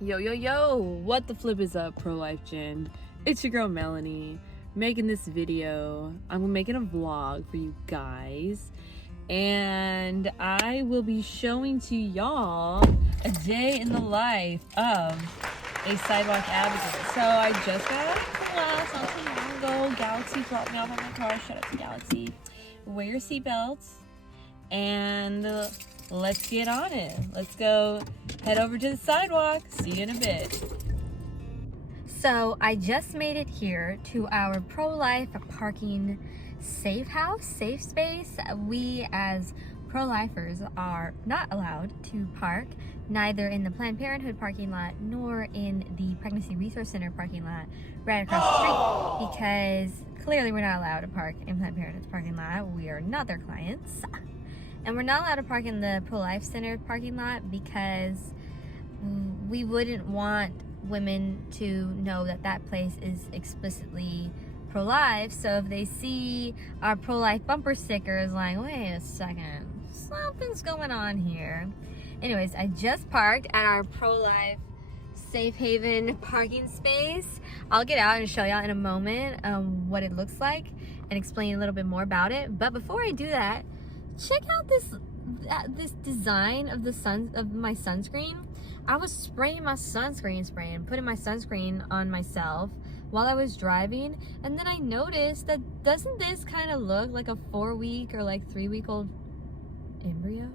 Yo, what the flip is up, pro-life gen? It's your girl Melanie making this video. I'm making a vlog for you guys, and I will be showing to y'all a day in the life of a sidewalk advocate. So I just got out of class not too long ago. Galaxy dropped me off at my car. Shout out to Galaxy. Wear your seatbelts and let's get on it. Let's go head over to the sidewalk. See you in a bit. So I just made it here to our pro-life parking safe house, safe space. We as pro-lifers are not allowed to park neither in the Planned Parenthood parking lot nor in the Pregnancy Resource Center parking lot right across the street, because clearly we're not allowed to park in Planned Parenthood's parking lot. We are not their clients. And we're not allowed to park in the pro-life center parking lot because we wouldn't want women to know that that place is explicitly pro-life. So if they see our pro-life bumper stickers, like, wait a second, something's going on here. Anyways, I just parked at our pro-life safe haven parking space. I'll get out and show y'all in a moment what it looks like and explain a little bit more about it. But before I do that, check out this design of my sunscreen. I was spraying my sunscreen spray and putting my sunscreen on myself while I was driving, and then I noticed that doesn't this kind of look like a 4-week or like 3-week-old embryo?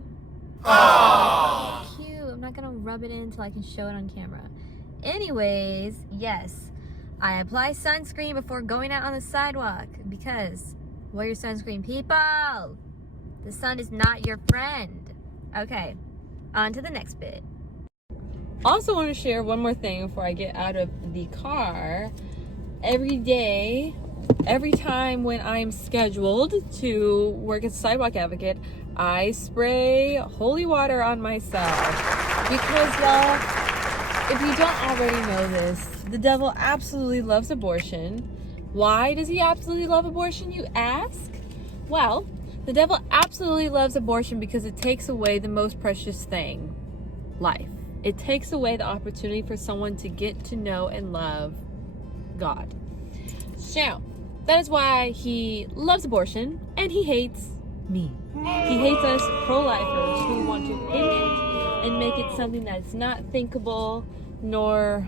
Oh, cute. I'm not gonna rub it in until I can show it on camera. Anyways, yes, I apply sunscreen before going out on the sidewalk because wear your sunscreen, people. The sun is not your friend. Okay, on to the next bit. Also want to share one more thing before I get out of the car. Every day, every time when I'm scheduled to work as a sidewalk advocate, I spray holy water on myself. Because y'all, if you don't already know this, the devil absolutely loves abortion. Why does he absolutely love abortion, you ask? Well, the devil absolutely loves abortion because it takes away the most precious thing, life. It takes away the opportunity for someone to get to know and love God. So, that is why he loves abortion and he hates me. He hates us pro-lifers who want to end it and make it something that's not thinkable nor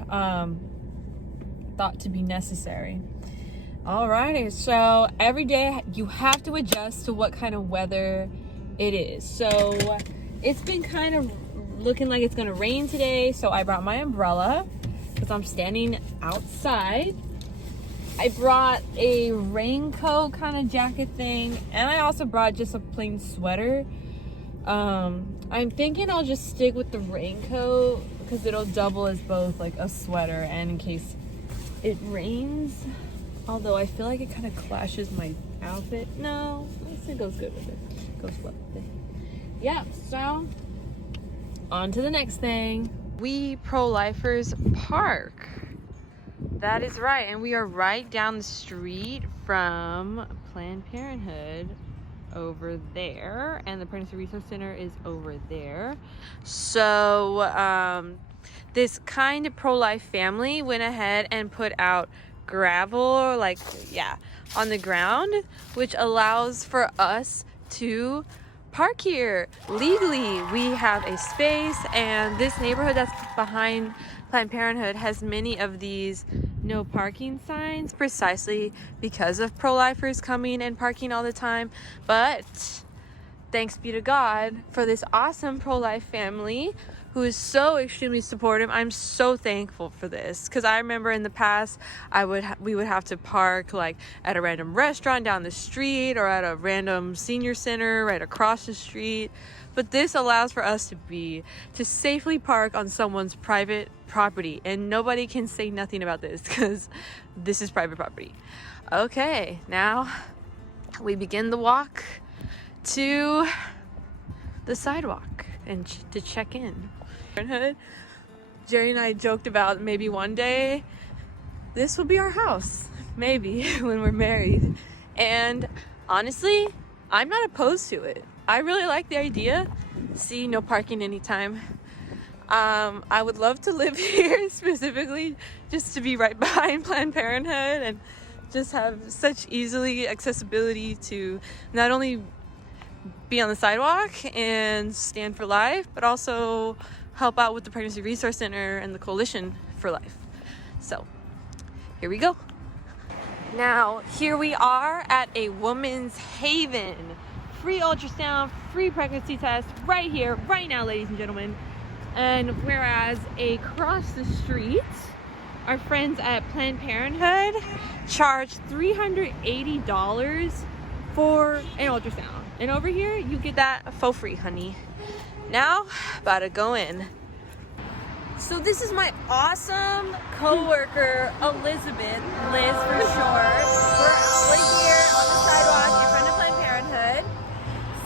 thought to be necessary. Alrighty, so every day you have to adjust to what kind of weather it is. So it's been kind of looking like it's gonna rain today, so I brought my umbrella because I'm standing outside. I brought a raincoat kind of jacket thing, and I also brought just a plain sweater. I'm thinking I'll just stick with the raincoat because it'll double as both like a sweater and in case it rains. Although I feel like it kind of clashes my outfit. No, it goes good with it. Goes well with it. Yeah, so on to the next thing. We pro-lifers park. That is right, and we are right down the street from Planned Parenthood over there, and the Pregnancy Resource Center is over there. So this kind of pro-life family went ahead and put out gravel, on the ground, which allows for us to park here legally. We have a space, and this neighborhood that's behind Planned Parenthood has many of these no parking signs precisely because of pro-lifers coming and parking all the time. But thanks be to God for this awesome pro-life family who is so extremely supportive. I'm so thankful for this because I remember in the past we would have to park like at a random restaurant down the street or at a random senior center right across the street. But this allows for us to safely park on someone's private property, and nobody can say nothing about this because this is private property. Okay, now we begin the walk to the sidewalk and to check in. Jerry and I joked about maybe one day this will be our house, maybe when we're married. And honestly, I'm not opposed to it. I really like the idea. See, no parking anytime. I would love to live here specifically just to be right behind Planned Parenthood and just have such easily accessibility to not only be on the sidewalk and stand for life, but also help out with the Pregnancy Resource Center and the Coalition for Life. So here we go. Now, here we are at a woman's haven. Free ultrasound, free pregnancy test right here, right now, ladies and gentlemen. And whereas across the street, our friends at Planned Parenthood charge $380 for an ultrasound. And over here, you get that for free, honey. Now, about to go in. So this is my awesome co-worker, Elizabeth, Liz for short. We're here on the sidewalk in front of Planned Parenthood.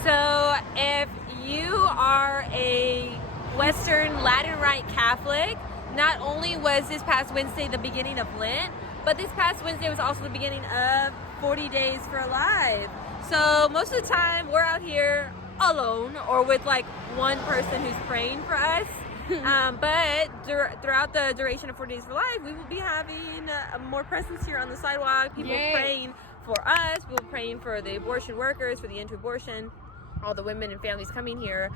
So if you are a Western Latin Rite Catholic, not only was this past Wednesday the beginning of Lent, but this past Wednesday was also the beginning of 40 Days for Alive. So most of the time we're out here alone or with like one person who's praying for us. But throughout the duration of 40 Days for Life, we will be having more presence here on the sidewalk. People praying for us, people praying for the abortion workers, for the end to abortion, all the women and families coming here.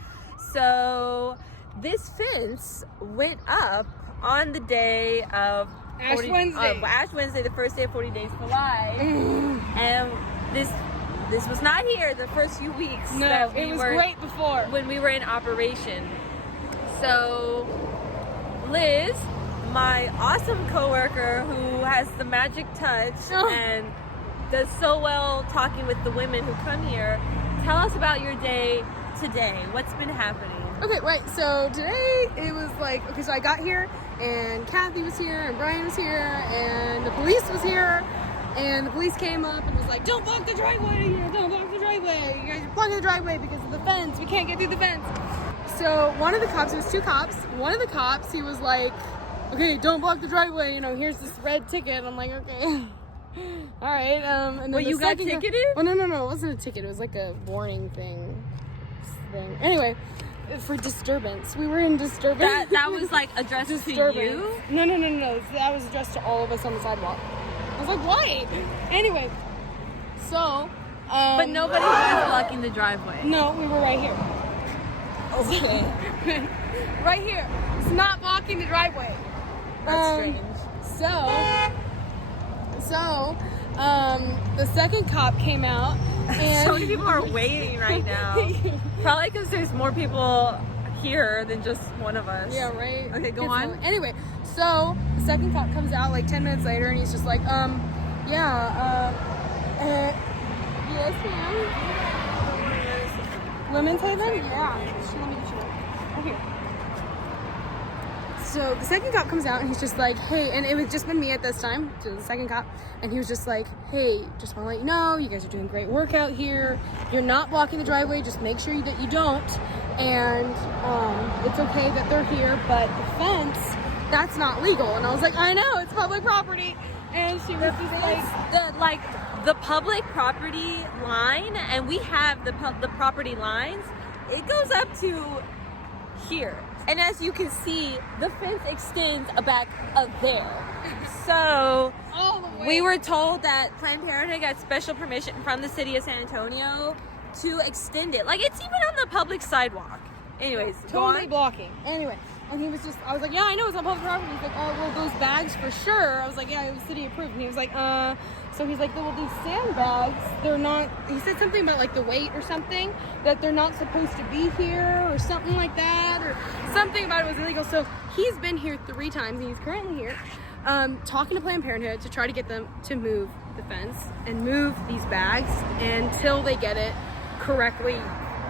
So this fence went up on the day of Ash Wednesday, the first day of 40 Days for Life. And this was not here the first few weeks. No, it was great before. When we were in operation. So Liz, my awesome coworker who has the magic touch and does so well talking with the women who come here, tell us about your day today. What's been happening? Okay, right. So today it was like, okay, so I got here and Kathy was here and Brian was here and the police was here. And the police came up and was like, don't block the driveway here, don't block the driveway. You guys are blocking the driveway because of the fence. We can't get through the fence. So one of the cops, there was two cops. One of the cops, he was like, okay, don't block the driveway. You know, here's this red ticket. I'm like, okay. All right. And then you got ticketed? Well, no. It wasn't a ticket. It was like a warning thing. Anyway, for disturbance. We were in disturbance. That was like addressed to you? No. That was addressed to all of us on the sidewalk. I was like, why? Anyway, so. But nobody was blocking the driveway. No, we were right here. Okay. Right here. It's not blocking the driveway. That's strange. So, the second cop came out and so many people are waiting right now. Probably because there's more people here than just one of us. Yeah, right? Okay, go on. Anyway, so the second cop comes out like 10 minutes later and he's just like, yes, ma'am. Women's Haven? Yeah. Let me get you one. Here. So the second cop comes out and he's just like, hey, and it was just been me at this time, so the second cop, and he was just like, hey, just want to let you know, you guys are doing great work out here. You're not blocking the driveway, just make sure that you don't. And it's okay that they're here, but the fence, that's not legal. And I was like, I know, it's public property. And she was just like, the public property line, and we have the property lines, it goes up to here. And as you can see, the fence extends back there. So we were told that Planned Parenthood got special permission from the city of San Antonio to extend it. Like, it's even on the public sidewalk. Anyways, totally blocking. Anyway, and he was just, I was like, yeah, I know it's on public property. He's like, oh, well, those bags for sure. I was like, yeah, it was city approved. And he was like, so he's like, well, these sandbags, they're not, he said something about like the weight or something, that they're not supposed to be here or something like that, or something about it was illegal. So he's been here 3 times and he's currently here talking to Planned Parenthood to try to get them to move the fence and move these bags until they get it correctly,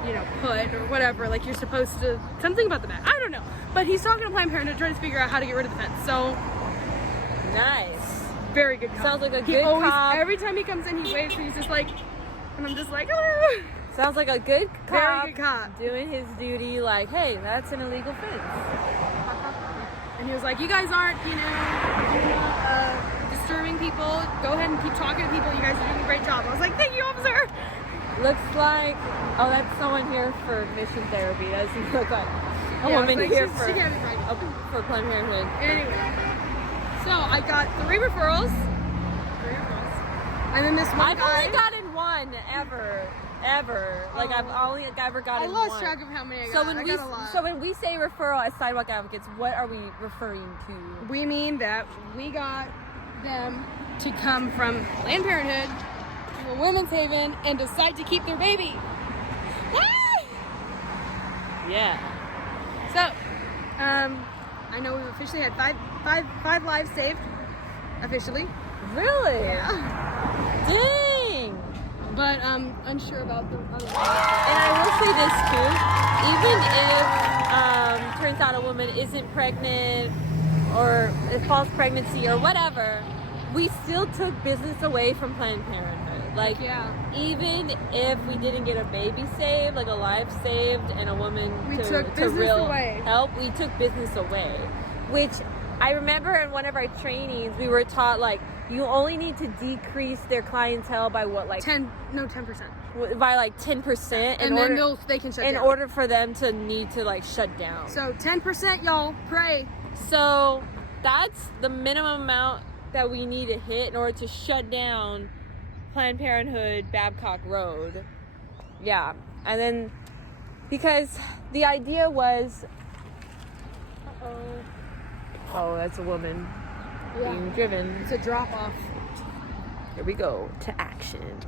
you know, put or whatever, like you're supposed to, something about the bag, I don't know. But he's talking to Planned Parenthood trying to figure out how to get rid of the fence. So nice. Very good cop. Sounds like a good cop. Every time he comes in, he waves and he's just like, and I'm just like, hello. Sounds like a good cop. Very good cop. Doing his duty, like, hey, that's an illegal fence. And he was like, you guys aren't, you know, disturbing people. Go ahead and keep talking to people. You guys are doing a great job. I was like, thank you, officer. Looks like, oh, that's someone here for mission therapy. Doesn't look like. a woman like, here she for can't be pregnant. for Planned Parenthood. Anyway, so I got 3 referrals. And then this one I've only gotten one ever. Like I've only ever gotten one. I lost track of how many I got. So when I got a lot. so when we say referral as Sidewalk Advocates, what are we referring to? We mean that we got them to come from Planned Parenthood to a women's haven and decide to keep their baby. Yeah. So, I know we've officially had five lives saved. Officially. Really? Yeah. Dang. But unsure about the other ones. And I will say this too, even if turns out a woman isn't pregnant or a false pregnancy or whatever, we still took business away from Planned Parenthood. Like, Yeah. even if we didn't get a baby saved, like a life saved and a woman took to business real away. help, we took business away. Which I remember in one of our trainings, we were taught, like, you only need to decrease their clientele by what, like 10%. by like 10% And then they can shut down. in order for them to need to like shut down. So 10%, y'all, pray. So that's the minimum amount that we need to hit in order to shut down Planned Parenthood Babcock Road. Yeah. And then because the idea was oh, that's a woman being driven. It's a drop off. Here we go to action.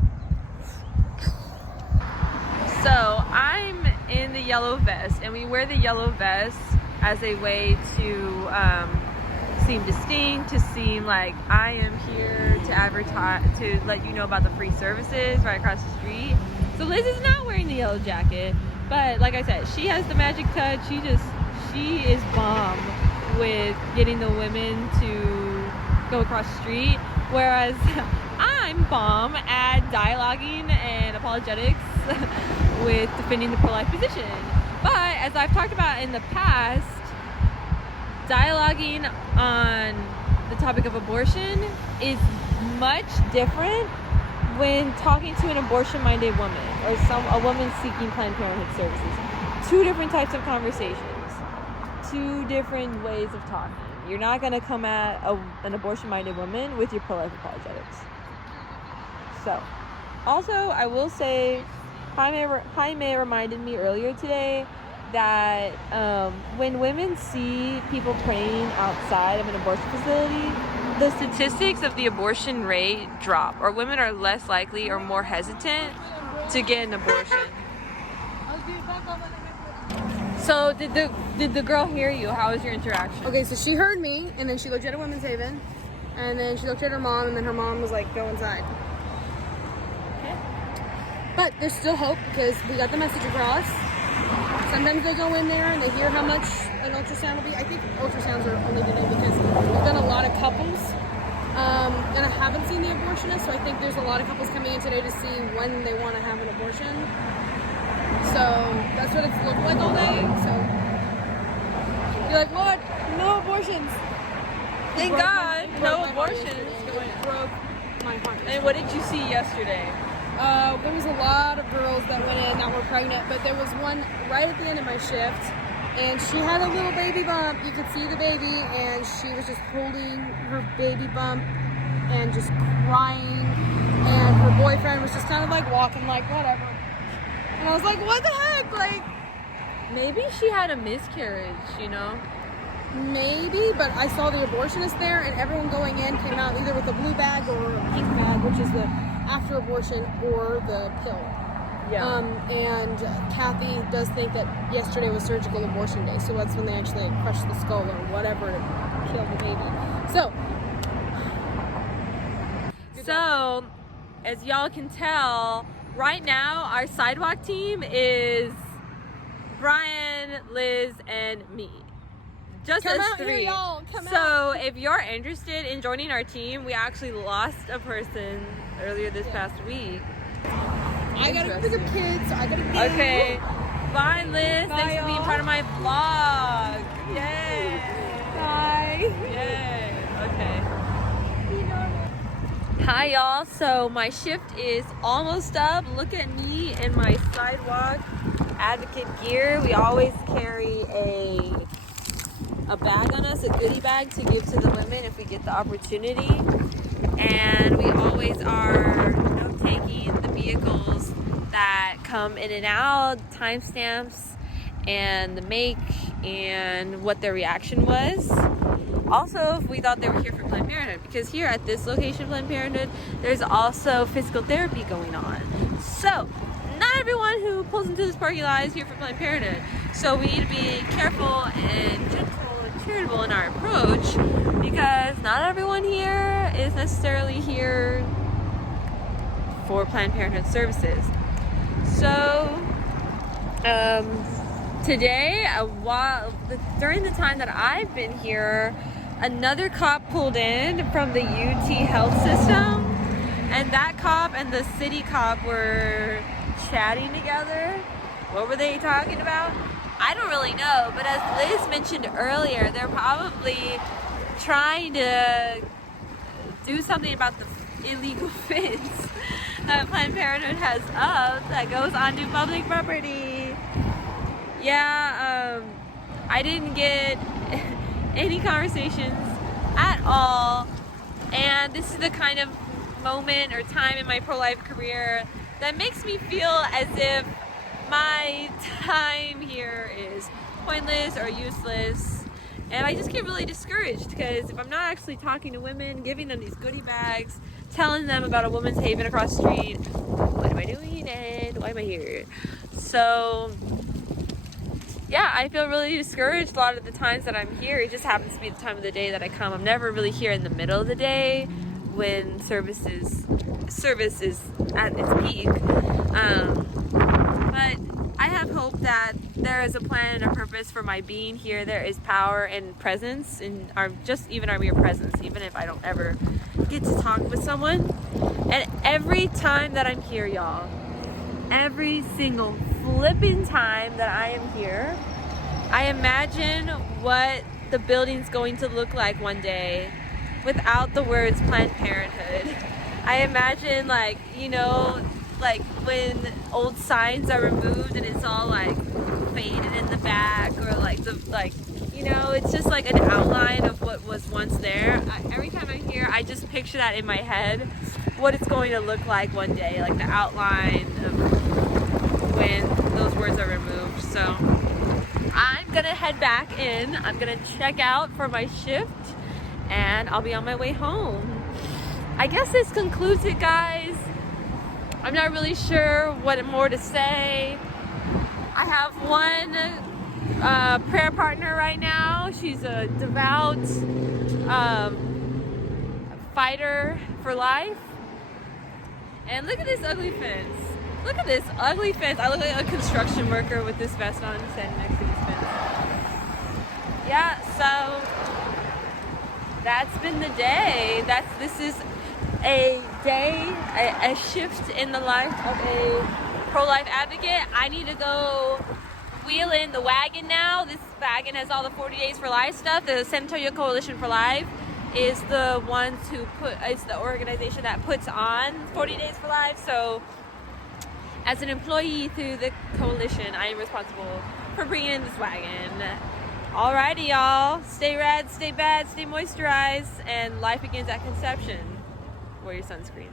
So I'm in the yellow vest, and we wear the yellow vest as a way to seem distinct, to seem like I am here to advertise, to let you know about the free services right across the street. So Liz is not wearing the yellow jacket, but like I said, she has the magic touch. She is bomb with getting the women to go across the street, whereas I'm bomb at dialoguing and apologetics with defending the pro-life position. But as I've talked about in the past, dialoguing on the topic of abortion is much different when talking to an abortion-minded woman or a woman seeking Planned Parenthood services. Two different types of conversations. Two different ways of talking. You're not going to come at an abortion-minded woman with your pro-life apologetics. So, also, I will say, Jaime reminded me earlier today that when women see people praying outside of an abortion facility, the statistics of the abortion rate drop, or women are less likely or more hesitant to get an abortion. So did the girl hear you? How was your interaction? Okay, so she heard me, and then she looked at a women's haven, and then she looked at her mom, and then her mom was like, go inside. Okay. But there's still hope because we got the message across. Sometimes they go in there and they hear how much an ultrasound will be. I think ultrasounds are only today because we've done a lot of couples. And I haven't seen the abortionist, so I think there's a lot of couples coming in today to see when they want to have an abortion. So that's what it's looked like all day. So you're like, what? No abortions. Thank God, no abortions. It broke my heart. And what did you see yesterday? There was a lot of girls that went in that were pregnant, but there was one right at the end of my shift, and she had a little baby bump. You could see the baby, and she was just holding her baby bump and just crying, and her boyfriend was just kind of like walking like, whatever. And I was like, what the heck? Like, Maybe she had a miscarriage, you know? maybe, but I saw the abortionist there, and everyone going in came out either with a blue bag or a pink bag, which is the after abortion or the pill. Yeah. And Kathy does think that yesterday was surgical abortion day, so that's when they actually crushed the skull or whatever to kill the baby. So, as y'all can tell, right now our sidewalk team is Brian, Liz, and me. Just Come us out here, three. y'all. Come So if you're interested in joining our team, we actually lost a person earlier this past week. I gotta go pick up kids, so I gotta go. Okay. Bye, Liz. Bye, Thanks for being y'all. part of my vlog. Yay. Bye. Yay. Okay. Hi, y'all. So my shift is almost up. Look at me in my sidewalk Advocate gear. We always carry a bag on us, a goodie bag to give to the women if we get the opportunity. And we always are note-taking the vehicles that come in and out, timestamps, and the make, and what their reaction was. Also, if we thought they were here for Planned Parenthood, because here at this location, Planned Parenthood, there's also physical therapy going on. So, not everyone who pulls into this parking lot is here for Planned Parenthood. So we need to be careful and gentle and charitable in our approach, because not everyone here is necessarily here for Planned Parenthood services. So, today, during the time that I've been here, another cop pulled in from the UT health system, and that cop and the city cop were chatting together. What were they talking about? I don't really know, but as Liz mentioned earlier, they're probably trying to do something about the illegal fence that Planned Parenthood has up that goes onto public property. Yeah, I didn't get any conversations at all, and this is the kind of moment or time in my pro-life career that makes me feel as if my time here is pointless or useless, and I just get really discouraged, because if I'm not actually talking to women, giving them these goodie bags, telling them about a woman's haven across the street, what am I doing and why am I here? So yeah, I feel really discouraged a lot of the times that I'm here. It just happens to be the time of the day that I come. I'm never really here in the middle of the day when service is at its peak. But I have hope that there is a plan and a purpose for my being here. There is power and presence in even our mere presence, even if I don't ever get to talk with someone. And every time that I'm here, y'all, every single flipping time that I am here, I imagine what the building's going to look like one day without the words Planned Parenthood. I imagine, like, you know, like when old signs are removed and it's all like faded in the back, or you know, it's just like an outline of what was once there. Every time I'm here, I just picture that in my head, what it's going to look like one day, like the outline of when those words are removed. So I'm gonna head back in. I'm gonna check out for my shift, and I'll be on my way home. I guess this concludes it, guys. I'm not really sure what more to say. I have one prayer partner right now. She's a devout fighter for life. And look at this ugly fence. Look at this ugly fence. I look like a construction worker with this vest on standing next to this fence. Yeah, so that's been the day. This is a day, a shift in the life of a pro-life advocate. I need to go wheel in the wagon now. This wagon has all the 40 Days for Life stuff. The San Antonio Coalition for Life is the ones it's the organization that puts on 40 Days for Life. So as an employee through the coalition, I am responsible for bringing in this wagon. Alrighty, y'all. Stay rad, stay bad, stay moisturized, and life begins at conception. Wear your sunscreen.